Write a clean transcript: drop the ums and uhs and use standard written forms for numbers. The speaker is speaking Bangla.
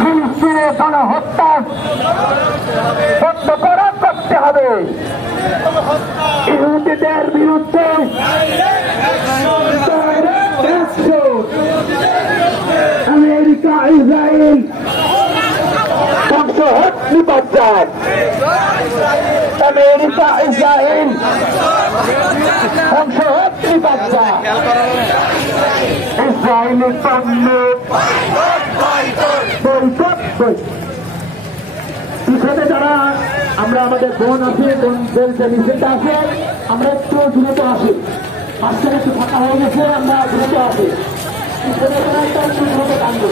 ফিলিস্তিনে গণহত্যা বন্ধ করতে হবে। ইহুদিদের বিরুদ্ধে আমেরিকা ইসরায়েল ধ্বংস হোক নিপজ্জার। আমেরিকা ইসরায়েল ধ্বংস হোক নিপজ্জার। ইসরায়েলি পণ্য পিছনে যারা আমরা আমাদের বোন আছে, বোনদের যে মিছিলটা আছে, আমরা একটু দ্রুত আসি। মাঝখানে একটু ফাঁকা হয়ে গেছে, আমরা দ্রুত আসি। পিছনে একটু দ্রুত টানবো।